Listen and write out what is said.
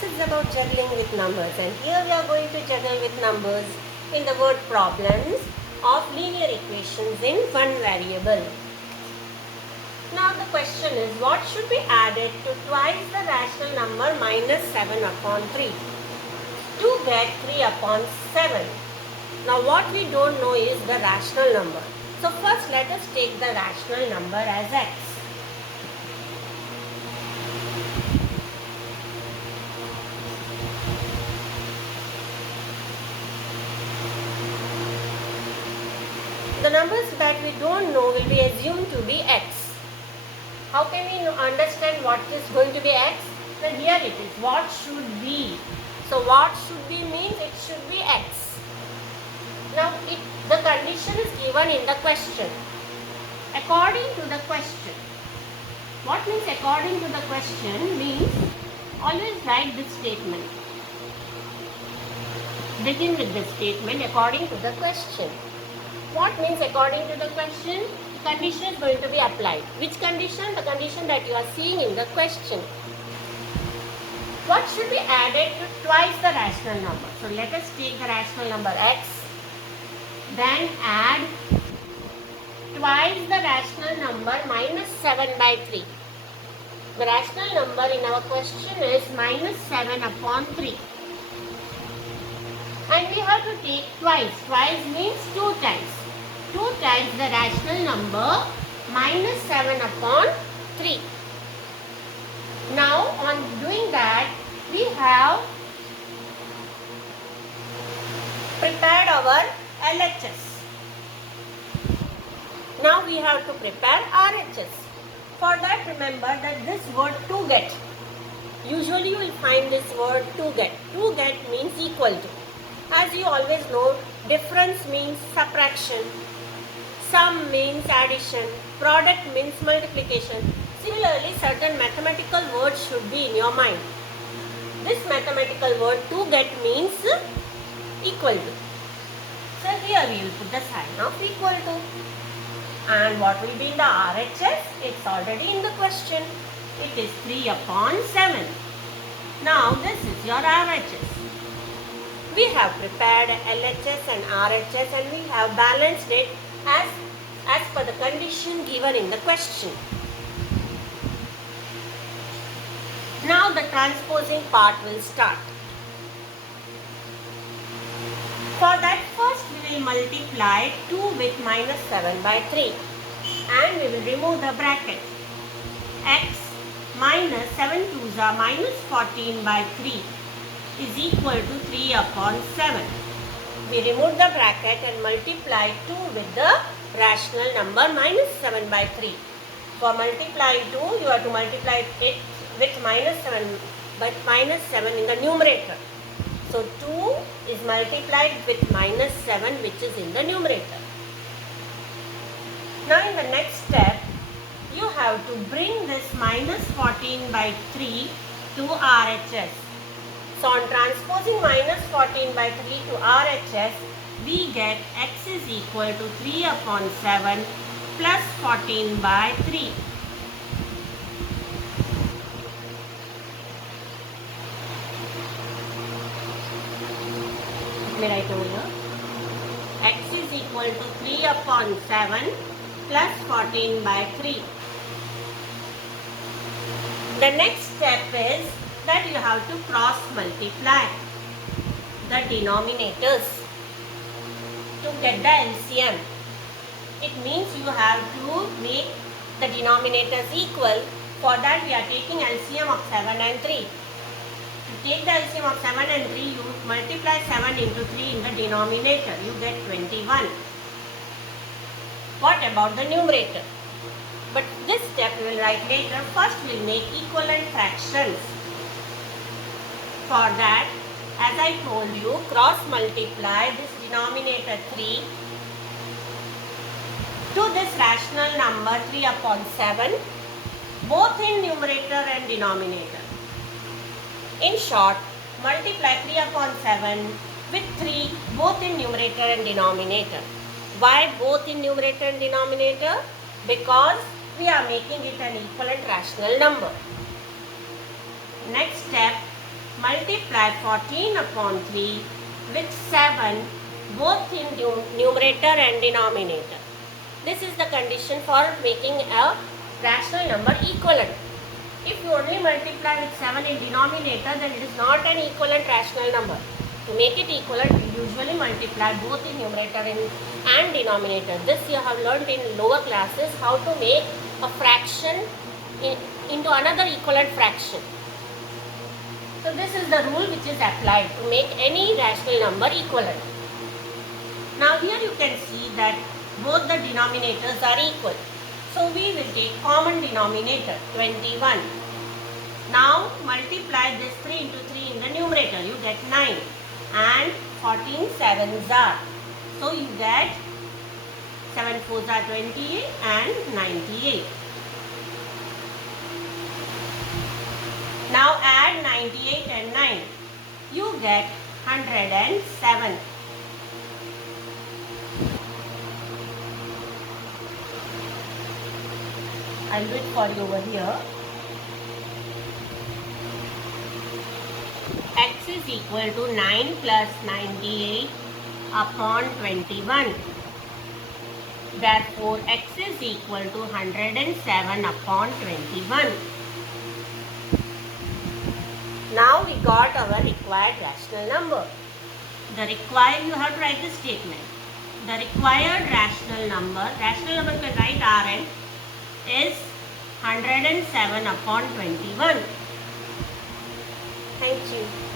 this is about juggling with numbers, and here we are going to juggle with numbers in the word problems of linear equations in one variable. Now the question is, what should be added to twice the rational number minus 7 upon 3 to get 3 upon 7? Now what we don't know is the rational number. So first let us take the rational number as x. The numbers that we don't know will be assumed to be x. How can we understand what is going to be x? Then here it is, what should be. So what should be means it should be x. Now the condition is given in the question. According to the question. What means according to the question means always write this statement. Begin with the statement according to the question. What means according to the question? The condition is going to be applied. Which condition? The condition that you are seeing in the question. What should be added to twice the rational number? So let us take the rational number x, then add twice the rational number minus 7 by 3. The rational number in our question is minus 7 upon 3. And we have to take twice. Twice means 2 times. 2 times the rational number minus 7 upon 3. Now on doing that, we have prepared our LHS. Now we have to prepare RHS. For that, remember that this word to get. Usually you will find this word to get. To get means equal to. As you always know, difference means subtraction. Sum means addition. Product means multiplication. Similarly, certain mathematical words should be in your mind. This mathematical word to get means equal to. So here we will put the sign of equal to. And what will be in the RHS? It's already in the question. It is 3 upon 7. Now this is your RHS. We have prepared LHS and RHS and we have balanced it as per the condition given in the question. Now the transposing part will start. For that, first we will multiply 2 with minus 7 by 3 and we will remove the bracket. X minus 7 2s are minus 14 by 3 is equal to 3 upon 7. We remove the bracket and multiply 2 with the rational number minus 7 by 3. For multiply 2, you have to multiply it with minus 7, but minus 7 in the numerator. So 2 is multiplied with minus 7 which is in the numerator. Now in the next step, you have to bring this minus 14 by 3 to RHS. So on transposing minus 14 by 3 to RHS, we get x is equal to 3 upon 7 plus 14 by 3. Let me write over here. X is equal to 3 upon 7 plus 14 by 3. The next step is that you have to cross multiply the denominators to get the LCM. It means you have to make the denominators equal. For that we are taking LCM of 7 and 3. To take the LCM of 7 and 3, you multiply 7 into 3 in the denominator. You get 21. What about the numerator? But this step we will write later. First we will make equivalent fractions. For that, as I told you, cross multiply this denominator 3 to this rational number 3 upon 7, both in numerator and denominator. In short, multiply 3 upon 7 with 3 both in numerator and denominator. Why both in numerator and denominator? Because we are making it an equivalent rational number. Next step, multiply 14 upon 3 with 7 both in numerator and denominator. This is the condition for making a rational number equivalent. If you only multiply with 7 in denominator, then it is not an equivalent rational number. To make it equivalent, we usually multiply both in numerator and denominator. This you have learnt in lower classes, how to make a fraction into another equivalent fraction. So this is the rule which is applied to make any rational number equivalent. Now here you can see that both the denominators are equal. So we will take common denominator 21. Now multiply this 3 into 3 in the numerator. You get 9 and 14 sevens are. So you get 7 fours are 28 and 98. Now add 98 and 9. You get 107. I'll do it for you over here. X is equal to 9 plus 98 upon 21. Therefore, X is equal to 107 upon 21. Now we got our required rational number. You have to write the statement. The required rational number can write Rn, is 107 upon 21. Thank you.